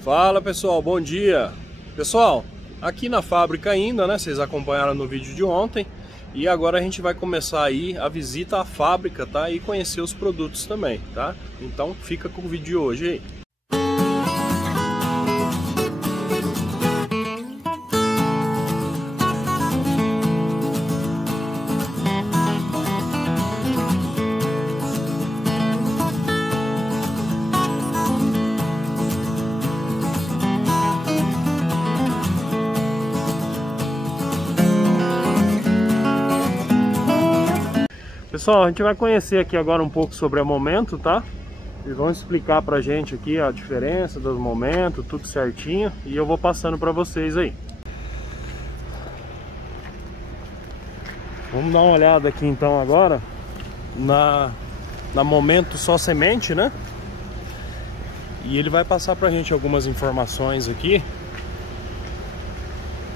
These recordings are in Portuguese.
Fala pessoal, bom dia. Pessoal, aqui na fábrica ainda, né? Vocês acompanharam no vídeo de ontem. E agora a gente vai começar aí a visita à fábrica, tá? E conhecer os produtos também, tá? Então fica com o vídeo de hoje aí. Pessoal, a gente vai conhecer aqui agora um pouco sobre a Momento, tá? Eles vão explicar pra gente aqui a diferença dos Momento, tudo certinho. E eu vou passando pra vocês aí. Vamos dar uma olhada aqui então agora na Momento Só Semente, né? E ele vai passar pra gente algumas informações aqui.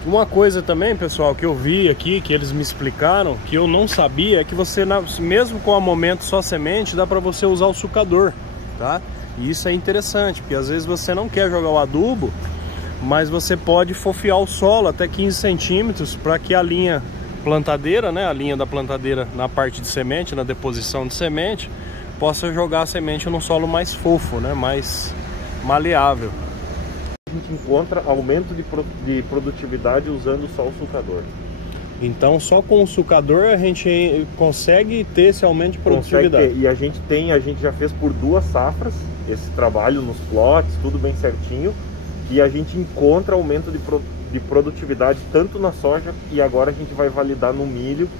Uma coisa também, pessoal, que eu vi aqui, que eles me explicaram, que eu não sabia, é que você, mesmo com a Momento Só Semente, dá para você usar o sulcador, tá? E isso é interessante, porque às vezes você não quer jogar o adubo, mas você pode fofiar o solo até 15 centímetros para que a linha plantadeira, né, a linha da plantadeira na parte de semente, na deposição de semente, possa jogar a semente num solo mais fofo, né, mais maleável. A gente encontra aumento de produtividade usando só o sulcador. Então só com o sulcador a gente consegue ter esse aumento de produtividade. E a gente já fez por 2 safras esse trabalho nos plots, tudo bem certinho, e a gente encontra aumento de produtividade tanto na soja, e agora a gente vai validar no milho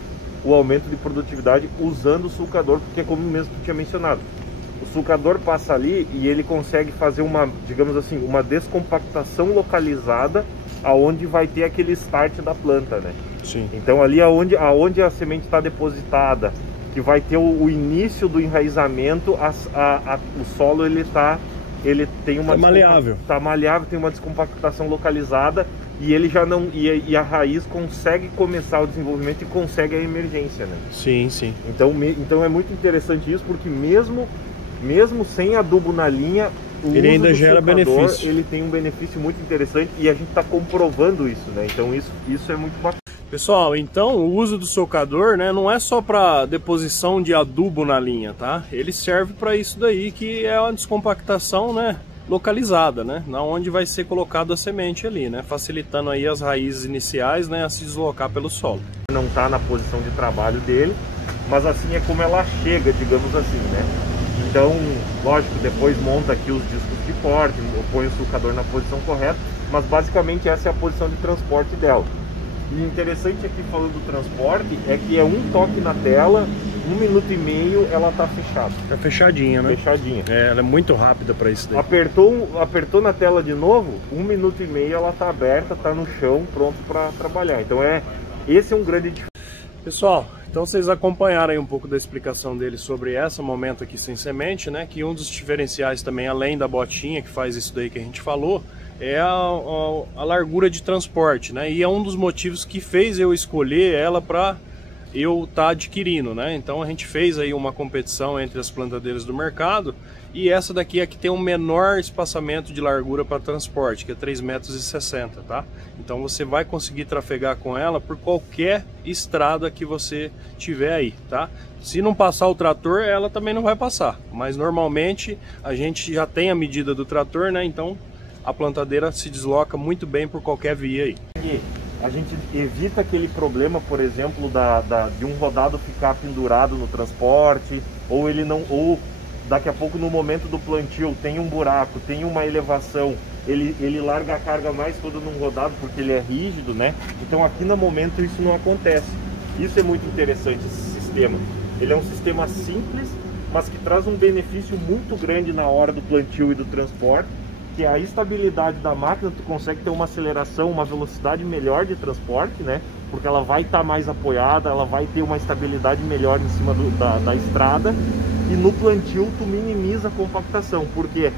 o aumento de produtividade usando o sulcador, porque como mesmo tu tinha mencionado, o sulcador passa ali e ele consegue fazer uma, digamos assim, uma descompactação localizada aonde vai ter aquele start da planta, né? Sim. Então ali aonde a semente está depositada, que vai ter o início do enraizamento, o solo ele tem uma maleável. Tá maleável, tem uma descompactação localizada e ele já não e a raiz consegue começar o desenvolvimento e consegue a emergência, né? Sim, sim. Então é muito interessante isso, porque mesmo sem adubo na linha, ele ainda gera benefício. Ele tem um benefício muito interessante e a gente está comprovando isso, né? Então isso é muito bacana. Pessoal, então o uso do sulcador, né, não é só para deposição de adubo na linha, tá? Ele serve para isso daí, que é uma descompactação, né, localizada, né, na onde vai ser colocado a semente ali, né, facilitando aí as raízes iniciais, né, a se deslocar pelo solo. Não está na posição de trabalho dele, mas assim é como ela chega, digamos assim, né? Então, lógico, depois monta aqui os discos de corte, põe o sulcador na posição correta, mas basicamente essa é a posição de transporte dela. E interessante aqui falando do transporte é que é um toque na tela, 1 minuto e meio ela tá fechada. É fechadinha, né? Fechadinha. É, ela é muito rápida para isso daí. Apertou na tela de novo, 1 minuto e meio ela tá aberta, tá no chão, pronto para trabalhar. Então esse é um grande diferencial. Pessoal, então vocês acompanharam aí um pouco da explicação dele sobre essa Momento aqui sem semente, né? Que um dos diferenciais também, além da botinha que faz isso daí que a gente falou, é a largura de transporte, né? E é um dos motivos que fez eu escolher ela para eu estar adquirindo, né? Então a gente fez aí uma competição entre as plantadeiras do mercado e essa daqui é que tem um menor espaçamento de largura para transporte, que é 3,60 m, tá? Então você vai conseguir trafegar com ela por qualquer estrada que você tiver aí, tá? Se não passar o trator, ela também não vai passar, mas normalmente a gente já tem a medida do trator, né? Então a plantadeira se desloca muito bem por qualquer via aí. A gente evita aquele problema, por exemplo, de um rodado ficar pendurado no transporte, ou daqui a pouco no momento do plantio tem um buraco, tem uma elevação, ele larga a carga mais toda num rodado porque ele é rígido, né? Então aqui no Momento isso não acontece. Isso é muito interessante, esse sistema. Ele é um sistema simples, mas que traz um benefício muito grande na hora do plantio e do transporte, que é a estabilidade da máquina. Tu consegue ter uma aceleração, uma velocidade melhor de transporte, né? Porque ela vai estar mais apoiada, ela vai ter uma estabilidade melhor em cima da estrada. E no plantio tu minimiza a compactação. Por quê?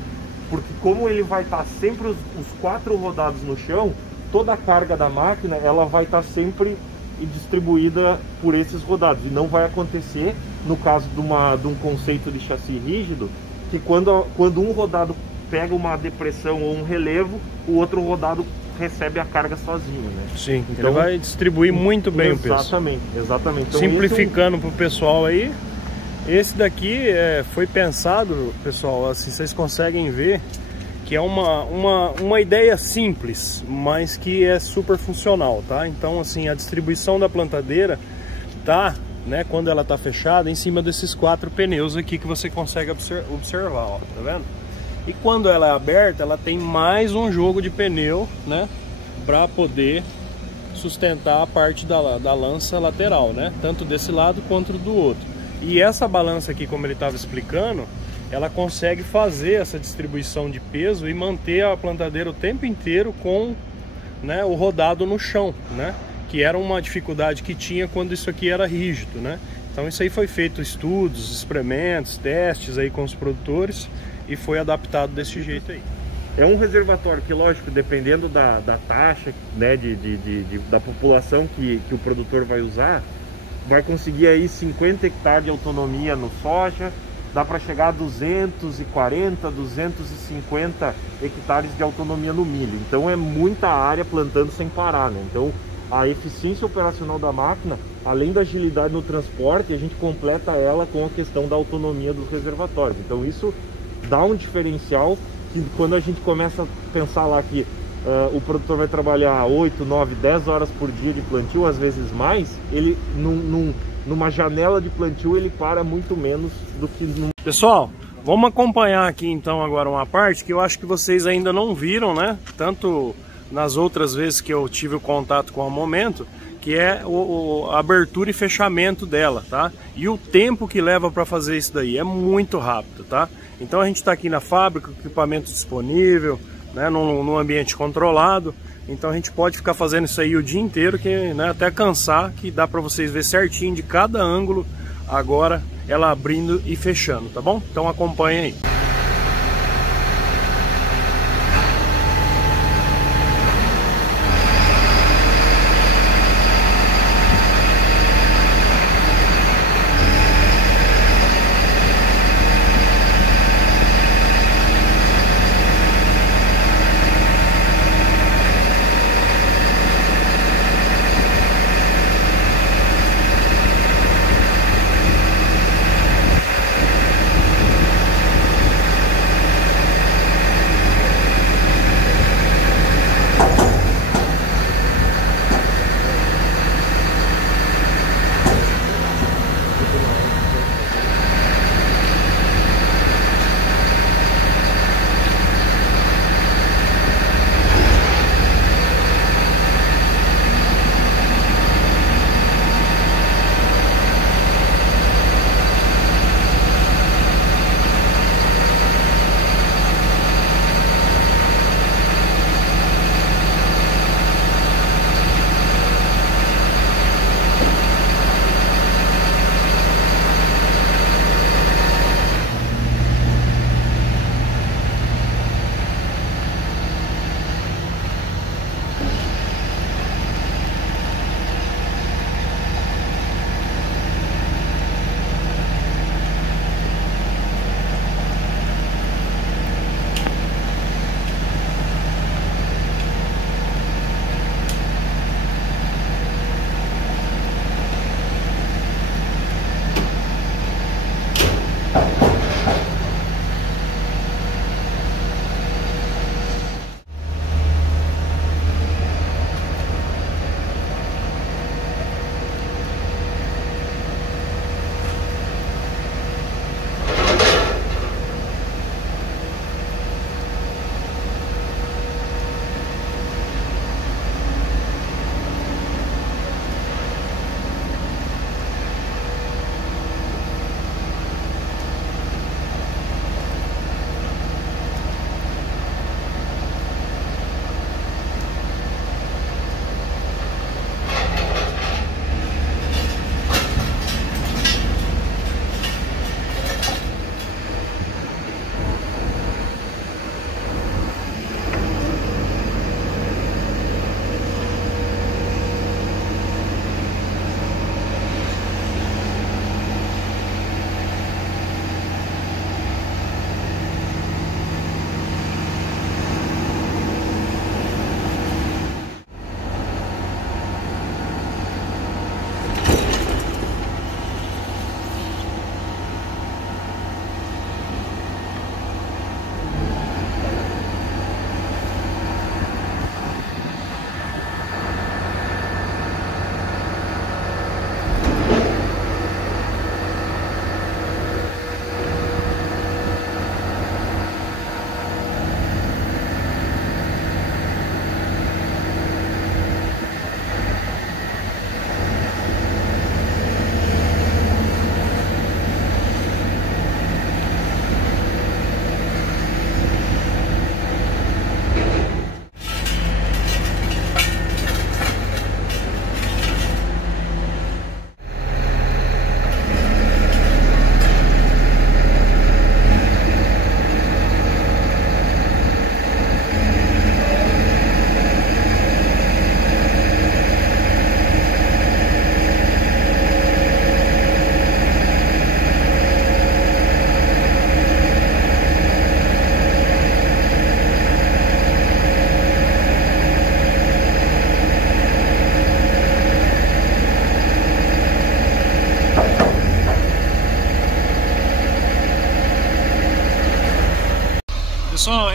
Porque como ele vai estar sempre os 4 rodados no chão, toda a carga da máquina ela vai estar sempre distribuída por esses rodados. E não vai acontecer, no caso de um conceito de chassi rígido, que quando um rodado pega uma depressão ou um relevo, o outro rodado recebe a carga sozinho, né? Sim, então ele vai distribuir muito bem o peso. Exatamente. Então, simplificando para o pessoal aí, esse daqui foi pensado, pessoal, assim, vocês conseguem ver que é uma ideia simples, mas que é super funcional, tá? Então, assim, a distribuição da plantadeira tá, né, quando ela tá fechada, em cima desses 4 pneus aqui que você consegue observar, ó, tá vendo? E quando ela é aberta, ela tem mais um jogo de pneu, né, para poder sustentar a parte da lança lateral, né, tanto desse lado quanto do outro. E essa balança aqui, como ele estava explicando, ela consegue fazer essa distribuição de peso e manter a plantadeira o tempo inteiro com, né, o rodado no chão, né, que era uma dificuldade que tinha quando isso aqui era rígido, né. Então isso aí foi feito estudos, experimentos, testes aí com os produtores e foi adaptado desse jeito aí. É um reservatório que, lógico, dependendo da taxa, né, da população que o produtor vai usar, vai conseguir aí 50 hectares de autonomia no soja, dá para chegar a 240, 250 hectares de autonomia no milho. Então é muita área plantando sem parar, né? Então a eficiência operacional da máquina, além da agilidade no transporte, a gente completa ela com a questão da autonomia dos reservatórios. Então isso dá um diferencial que, quando a gente começa a pensar lá que o produtor vai trabalhar 8, 9, 10 horas por dia de plantio, às vezes mais, ele numa janela de plantio ele para muito menos do que... Pessoal, vamos acompanhar aqui então agora uma parte que eu acho que vocês ainda não viram, né? Tanto nas outras vezes que eu tive o contato com a Momento, que é a abertura e fechamento dela, tá? E o tempo que leva para fazer isso daí é muito rápido, tá? Então a gente está aqui na fábrica, equipamento disponível, né, num ambiente controlado, então a gente pode ficar fazendo isso aí o dia inteiro, que, né, até cansar, que dá para vocês ver certinho de cada ângulo agora ela abrindo e fechando, tá bom? Então acompanha aí.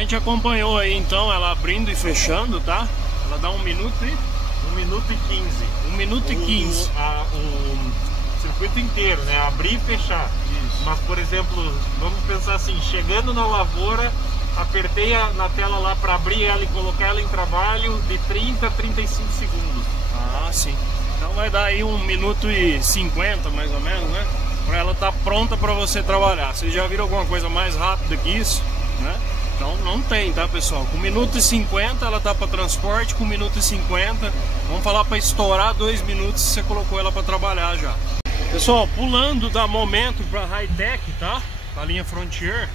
gente acompanhou aí então ela abrindo e fechando, tá? Ela dá 1 minuto e... 1 minuto e 15. 1 minuto e 15. O circuito inteiro, né? Abrir e fechar. Isso. Mas, por exemplo, vamos pensar assim, chegando na lavoura, apertei na tela lá para abrir ela e colocar ela em trabalho de 30 a 35 segundos. Ah, sim. Então vai dar aí 1 minuto e 50 mais ou menos, né? Para ela estar pronta para você trabalhar. Vocês já viram alguma coisa mais rápida que isso, né? Então não tem, tá, pessoal? Com 1 minuto e 50 ela tá para transporte, com 1 minuto e 50, vamos falar para estourar 2 minutos se você colocou ela para trabalhar já. Pessoal, pulando da Momento para Hi-Tech, tá? A linha Frontier.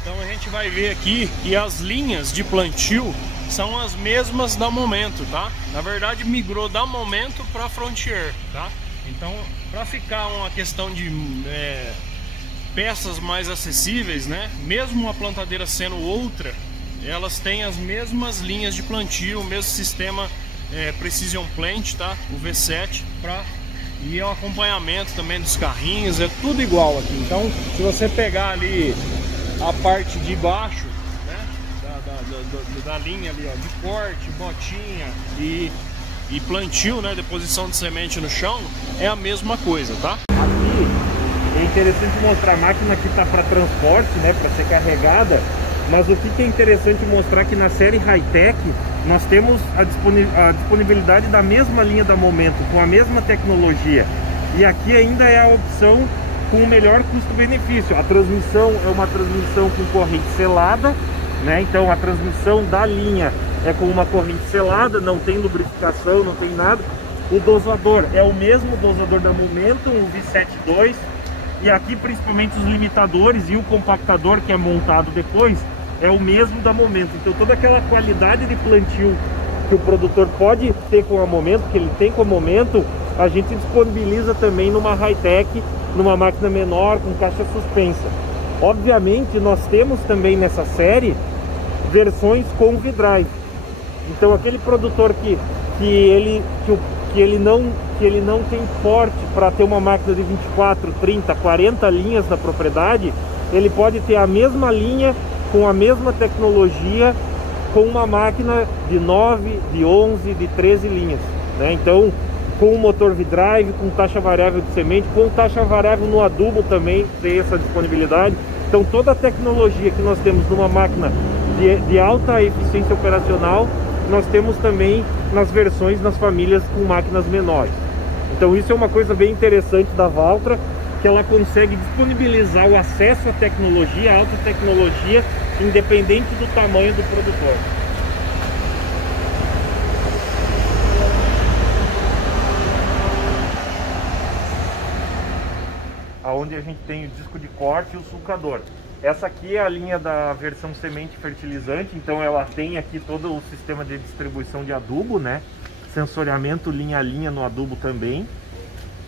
Então a gente vai ver aqui que as linhas de plantio são as mesmas da Momento, tá? Na verdade migrou da Momento para Frontier, tá? Então, para ficar uma questão de peças mais acessíveis, né? Mesmo a plantadeira sendo outra, elas têm as mesmas linhas de plantio, o mesmo sistema Precision Plant, tá? O V7 e o acompanhamento também dos carrinhos, é tudo igual aqui. Então, se você pegar ali a parte de baixo, né? Da linha ali, ó, de corte, botinha e plantio, né? Deposição de semente no chão, é a mesma coisa, tá? Aqui é interessante mostrar a máquina que está para transporte, né, para ser carregada, mas o que é interessante mostrar que na série Hi-Tech nós temos a disponibilidade da mesma linha da Momento, com a mesma tecnologia, e aqui ainda é a opção com o melhor custo-benefício. A transmissão é uma transmissão com corrente selada, né, então a transmissão da linha é com uma corrente selada, não tem lubrificação, não tem nada. O dosador é o mesmo dosador da Momento, o V7.2. E aqui principalmente os limitadores e o compactador que é montado depois é o mesmo da Momento. Então toda aquela qualidade de plantio que o produtor pode ter com a Momento, que ele tem com a Momento, a gente disponibiliza também numa Hi-Tech, numa máquina menor, com caixa suspensa. Obviamente nós temos também nessa série versões com V-Drive. Então aquele produtor que ele não tem porte para ter uma máquina de 24, 30, 40 linhas na propriedade, ele pode ter a mesma linha com a mesma tecnologia com uma máquina de 9, de 11, de 13 linhas, né? Então, com o motor V-Drive, com taxa variável de semente, com taxa variável no adubo também tem essa disponibilidade. Então toda a tecnologia que nós temos numa máquina de alta eficiência operacional, nós temos também nas versões, nas famílias com máquinas menores. Então isso é uma coisa bem interessante da Valtra, que ela consegue disponibilizar o acesso à tecnologia, à alta tecnologia, independente do tamanho do produtor. Onde a gente tem o disco de corte e o sulcador. Essa aqui é a linha da versão semente fertilizante, então ela tem aqui todo o sistema de distribuição de adubo, né? Sensoriamento linha a linha no adubo também.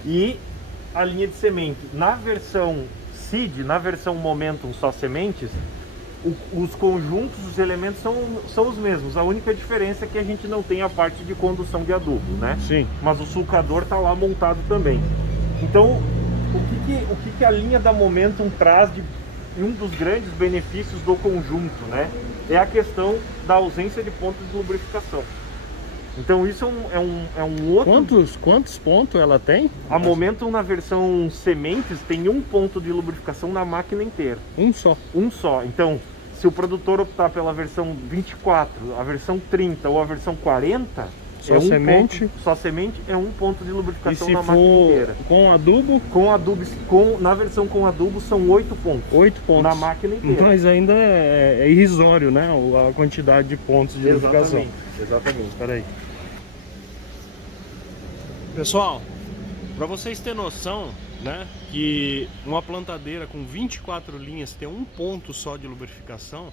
E a linha de semente. Na versão Seed, na versão Momentum só sementes, os conjuntos, os elementos são os mesmos. A única diferença é que a gente não tem a parte de condução de adubo, né? Sim. Mas o sulcador está lá montado também. Então, o que a linha da Momentum traz de um dos grandes benefícios do conjunto, né? É a questão da ausência de pontos de lubrificação. Então isso é um outro... Quantos pontos ela tem? A Momentum na versão sementes tem um ponto de lubrificação na máquina inteira. Um só? Um só. Então, se o produtor optar pela versão 24, a versão 30 ou a versão 40... Só semente? Só semente é um ponto de lubrificação na máquina inteira. Com adubo? Com adubo, na versão com adubo são 8 pontos. 8 pontos. Na máquina inteira. Mas ainda é irrisório, né? A quantidade de pontos de lubrificação. Exatamente. Espera aí. Pessoal, para vocês terem noção, né, que uma plantadeira com 24 linhas tem um ponto só de lubrificação,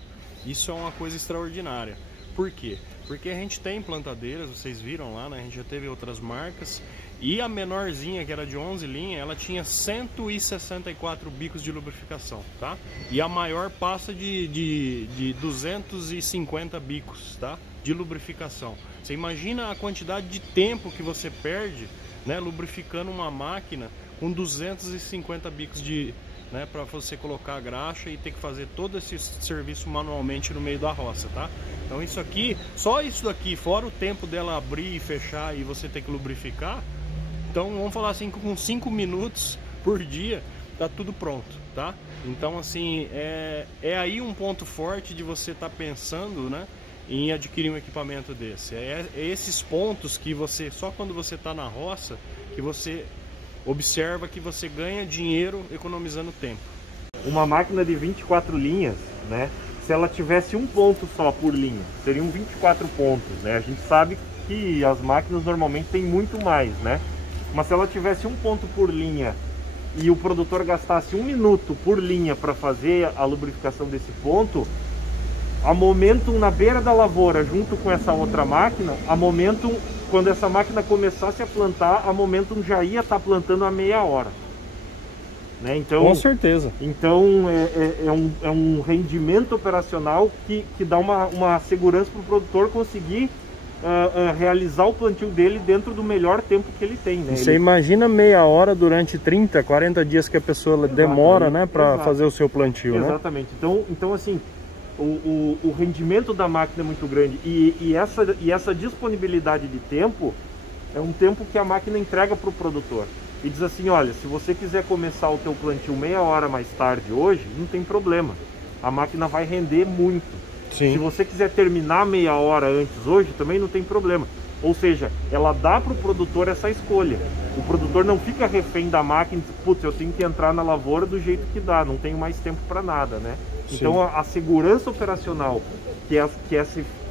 isso é uma coisa extraordinária. Por quê? Porque a gente tem plantadeiras, vocês viram lá, né? A gente já teve outras marcas. E a menorzinha, que era de 11 linhas, ela tinha 164 bicos de lubrificação, tá? E a maior passa de 250 bicos, tá? De lubrificação. Você imagina a quantidade de tempo que você perde, né? Lubrificando uma máquina com 250 bicos né, para você colocar a graxa e ter que fazer todo esse serviço manualmente no meio da roça, tá? Então isso aqui, só isso daqui, fora o tempo dela abrir e fechar e você ter que lubrificar, então vamos falar assim, com 5 minutos por dia tá tudo pronto, tá? Então assim, é aí um ponto forte de você estar pensando, né, em adquirir um equipamento desse. É esses pontos que você, só quando você está na roça, que você observa que você ganha dinheiro economizando tempo. Uma máquina de 24 linhas, né? Se ela tivesse um ponto só por linha, seriam 24 pontos, né? A gente sabe que as máquinas normalmente têm muito mais, né? Mas se ela tivesse um ponto por linha e o produtor gastasse 1 minuto por linha para fazer a lubrificação desse ponto, a Momentum na beira da lavoura, junto com essa outra máquina, a Momentum, quando essa máquina começasse a plantar, a Momentum já ia estar plantando a meia hora. Né? Então, com certeza. Então é um rendimento operacional que dá uma segurança para o produtor conseguir realizar o plantio dele dentro do melhor tempo que ele tem. Né? Você imagina meia hora durante 30, 40 dias que a pessoa demora, né, para fazer o seu plantio. Exatamente. Né? Então assim, o rendimento da máquina é muito grande e essa disponibilidade de tempo é um tempo que a máquina entrega para o produtor e diz assim: olha, se você quiser começar o teu plantio meia hora mais tarde hoje, não tem problema, a máquina vai render muito. Sim. Se você quiser terminar meia hora antes hoje, também não tem problema. Ou seja, ela dá para o produtor essa escolha. O produtor não fica refém da máquina e diz: putz, eu tenho que entrar na lavoura do jeito que dá, não tenho mais tempo para nada, né? Sim. Então a segurança operacional que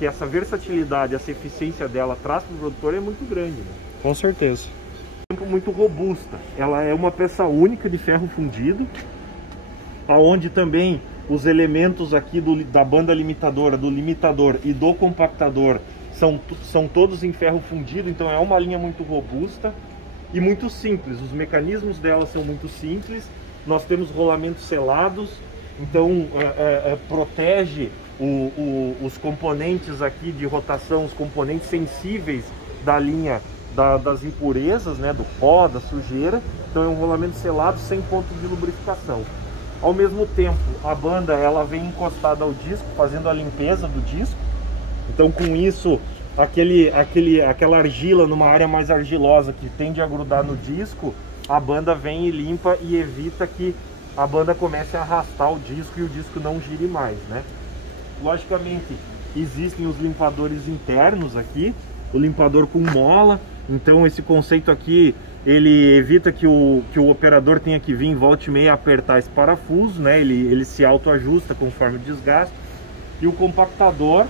essa versatilidade, essa eficiência dela traz para o produtor é muito grande. Né? Com certeza. Muito robusta. Ela é uma peça única de ferro fundido, aonde também os elementos aqui da banda limitadora, do limitador e do compactador são todos em ferro fundido, então é uma linha muito robusta e muito simples. Os mecanismos dela são muito simples, nós temos rolamentos selados, então protege os componentes aqui de rotação, os componentes sensíveis da linha das impurezas, né, do pó, da sujeira. Então é um rolamento selado sem ponto de lubrificação. Ao mesmo tempo, a banda ela vem encostada ao disco, fazendo a limpeza do disco. Então com isso, aquela argila numa área mais argilosa que tende a grudar no disco, a banda vem e limpa e evita que a banda comece a arrastar o disco e o disco não gire mais, né? Logicamente, existem os limpadores internos aqui, o limpador com mola. Então esse conceito aqui, ele evita que o operador tenha que vir volta e meia apertar esse parafuso, né? Ele se autoajusta conforme o desgaste. E o compactador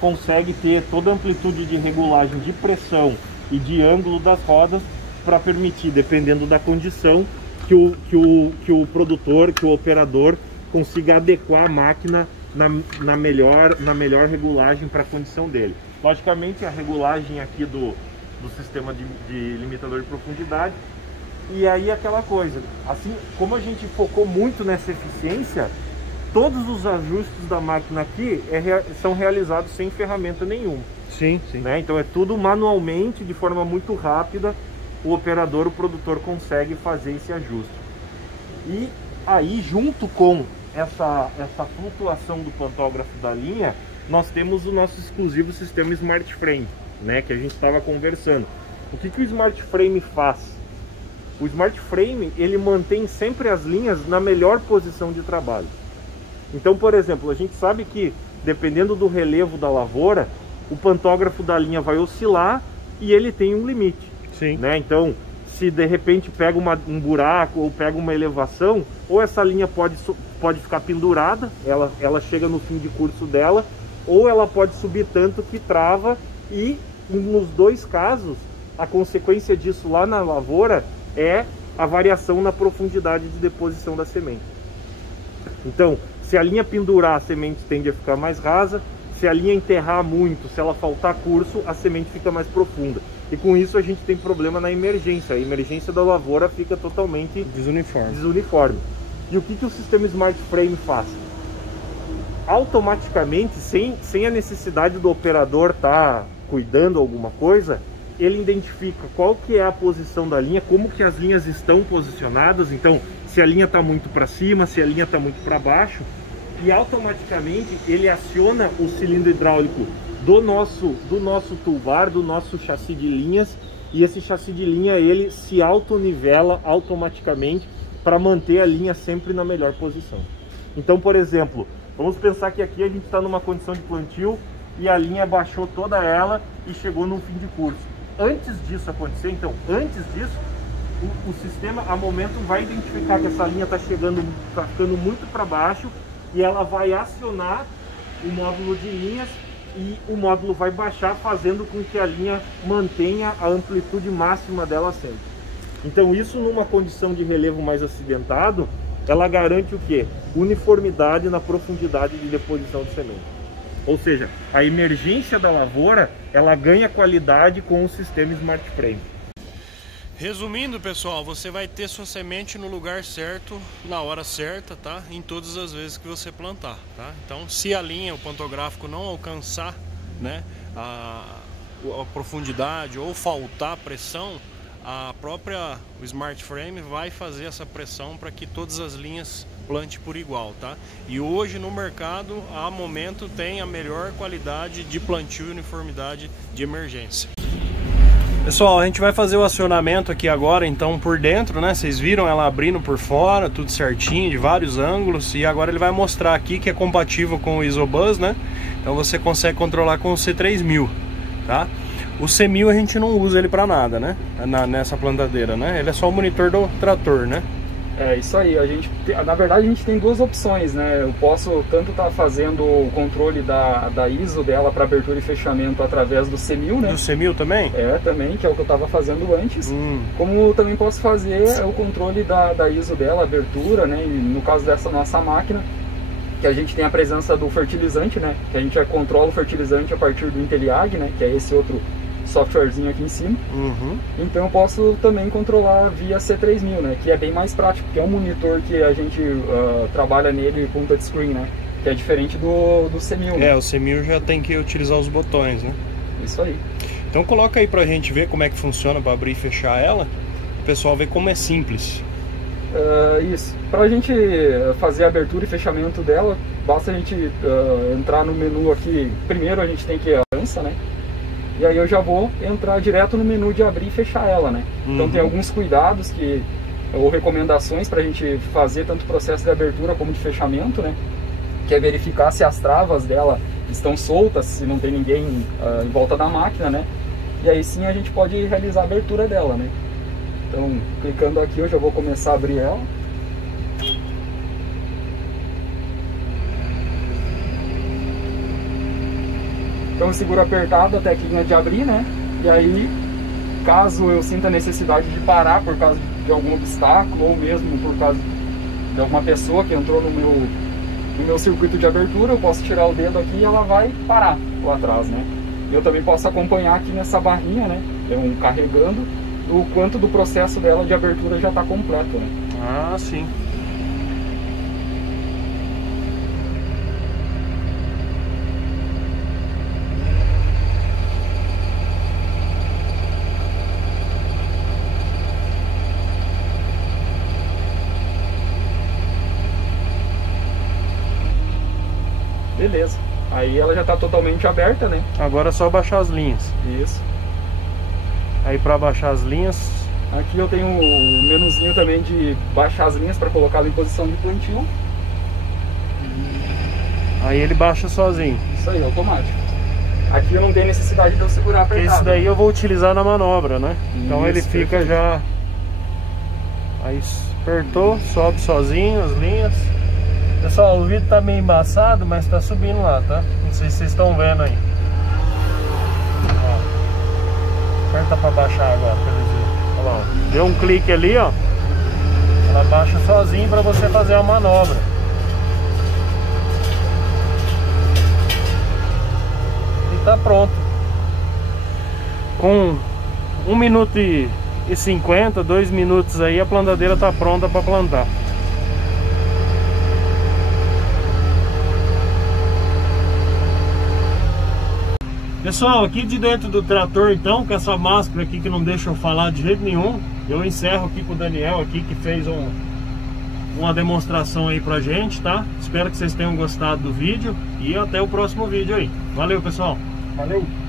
consegue ter toda a amplitude de regulagem de pressão e de ângulo das rodas para permitir, dependendo da condição, que o produtor, que o operador consiga adequar a máquina na melhor regulagem para a condição dele. Logicamente a regulagem aqui do sistema de limitador de profundidade. E aí aquela coisa, assim como a gente focou muito nessa eficiência, todos os ajustes da máquina aqui são realizados sem ferramenta nenhuma. Sim, sim. Né? Então é tudo manualmente, de forma muito rápida, o produtor consegue fazer esse ajuste. E aí, junto com essa flutuação do pantógrafo da linha, nós temos o nosso exclusivo sistema Smart Frame, né, que a gente estava conversando. O que o Smart Frame faz? O Smart Frame, ele mantém sempre as linhas na melhor posição de trabalho. Então, por exemplo, a gente sabe que, dependendo do relevo da lavoura, o pantógrafo da linha vai oscilar e ele tem um limite. Sim. Né? Então, se de repente pega um buraco ou pega uma elevação, ou essa linha pode ficar pendurada, ela chega no fim de curso dela, ou ela pode subir tanto que trava, e nos dois casos, a consequência disso lá na lavoura é a variação na profundidade de deposição da semente. Então, se a linha pendurar, a semente tende a ficar mais rasa. Se a linha enterrar muito, se ela faltar curso, a semente fica mais profunda. E com isso a gente tem problema na emergência. A emergência da lavoura fica totalmente desuniforme. E o que o sistema Smart Frame faz? Automaticamente, sem a necessidade do operador estar cuidando alguma coisa, ele identifica qual que é a posição da linha, como que as linhas estão posicionadas. Então, se a linha está muito para cima, se a linha está muito para baixo, e automaticamente ele aciona o cilindro hidráulico do nosso toolbar, do nosso chassi de linhas, e esse chassi de linha ele se autonivela automaticamente para manter a linha sempre na melhor posição. Então, por exemplo, vamos pensar que aqui a gente está numa condição de plantio e a linha baixou toda ela e chegou num fim de curso. Antes disso acontecer, então, antes disso, o sistema a momento vai identificar que essa linha está ficando muito para baixo, e ela vai acionar o módulo de linhas e o módulo vai baixar, fazendo com que a linha mantenha a amplitude máxima dela sempre. Então isso, numa condição de relevo mais acidentado, ela garante o quê? Uniformidade na profundidade de deposição de semente. Ou seja, a emergência da lavoura, ela ganha qualidade com o sistema Smart Frame. Resumindo, pessoal, você vai ter sua semente no lugar certo, na hora certa, tá? Em todas as vezes que você plantar, tá? Então, se a linha, o pantográfico não alcançar, né, a profundidade ou faltar pressão, o Smart Frame vai fazer essa pressão para que todas as linhas plante por igual, tá? E hoje no mercado, a momento, tem a melhor qualidade de plantio e uniformidade de emergência. Pessoal, a gente vai fazer o acionamento aqui agora, então, por dentro, né? Vocês viram ela abrindo por fora, tudo certinho, de vários ângulos. E agora ele vai mostrar aqui que é compatível com o Isobus, né? Então você consegue controlar com o C3000, tá? O C1000 a gente não usa ele para nada, né? Nessa plantadeira, né? Ele é só o monitor do trator, né? É isso aí, na verdade a gente tem duas opções, né? Eu posso tanto estar fazendo o controle da ISO dela para abertura e fechamento através do C1000, né? Do C1000 também? É, também, que é o que eu estava fazendo antes. Como também posso fazer o controle da ISO dela, abertura, né? E no caso dessa nossa máquina, que a gente tem a presença do fertilizante, né? Que a gente controla o fertilizante a partir do IntelliAg, né? Que é esse outro softwarezinho aqui em cima. Então eu posso também controlar via C3000, né? Que é bem mais prático, porque é um monitor que a gente trabalha nele com touchscreen, né? Que é diferente do C1000. Né? O C1000 já tem que utilizar os botões, né? Isso aí. Então coloca aí pra gente ver como é que funciona para abrir e fechar ela. O pessoal vê como é simples. Isso. Pra gente fazer a abertura e fechamento dela, basta a gente entrar no menu aqui. Primeiro a gente tem que dança, né? E aí eu já vou entrar direto no menu de abrir e fechar ela, né? Então tem alguns cuidados ou recomendações para a gente fazer tanto o processo de abertura como de fechamento, né? Que é verificar se as travas dela estão soltas, se não tem ninguém em volta da máquina, né? E aí sim a gente pode realizar a abertura dela, né? Então, clicando aqui eu já vou começar a abrir ela. Então eu seguro apertado a teclinha de abrir, né? E aí, caso eu sinta a necessidade de parar por causa de algum obstáculo, ou mesmo por causa de alguma pessoa que entrou no meu circuito de abertura, eu posso tirar o dedo aqui e ela vai parar lá atrás, né? Eu também posso acompanhar aqui nessa barrinha, né? Então, carregando o quanto do processo dela de abertura já está completo, né? Ah, sim. Beleza. Aí ela já está totalmente aberta, né? Agora é só baixar as linhas. Isso. Aí para baixar as linhas... Aqui eu tenho um menuzinho também de baixar as linhas para colocá-lo em posição de plantio. Aí ele baixa sozinho. Isso aí, automático. Aqui eu não tenho necessidade de eu segurar apertado. Esse daí eu vou utilizar na manobra, né? Então ele fica perfeito. já... Aí apertou, sobe sozinho as linhas. Pessoal, o vídeo tá meio embaçado, mas tá subindo lá, tá? Não sei se vocês estão vendo aí. Ó. Aperta pra baixar agora, pra eles verem. Olha lá, ó. Deu um clique ali, ó. Ela baixa sozinho pra você fazer a manobra. E tá pronto. Com 1 minuto e 50, 2 minutos aí, a plantadeira tá pronta pra plantar. Pessoal, aqui de dentro do trator, então, com essa máscara aqui que não deixa eu falar de jeito nenhum, eu encerro aqui com o Daniel aqui, que fez uma demonstração aí pra gente, tá? Espero que vocês tenham gostado do vídeo e até o próximo vídeo aí. Valeu, pessoal! Valeu!